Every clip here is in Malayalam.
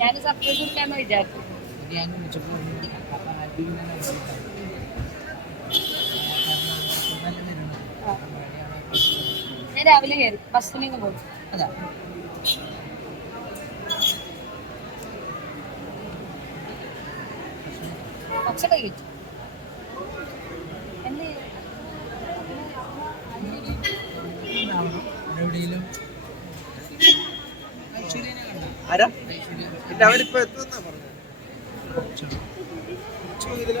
ഞാൻ സർപ്രൈസ് കൊടുക്കാന്ന് വിചാരിച്ചു ഞാൻ രാവിലെ കയറി. ബസ്സിന് പോകും. അതാ. ഐശ്വര്യനെ കണ്ടോ? ആരാ? ഐശ്വര്യ പിന്നെ അവരിപ്പോ എത്തുന്നാ പറഞ്ഞത് ഉച്ച മുതലേ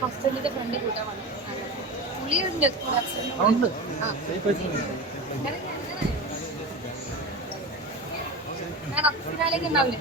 ഹസ്ബൻഡിന്റെ ഫ്രണ്ട് കൂട്ടാൻ വന്നു. പുള്ളിയുണ്ട് കൂടെ ഞാൻ- ഫിനാലേക്ക് ഉണ്ടാവില്ലേ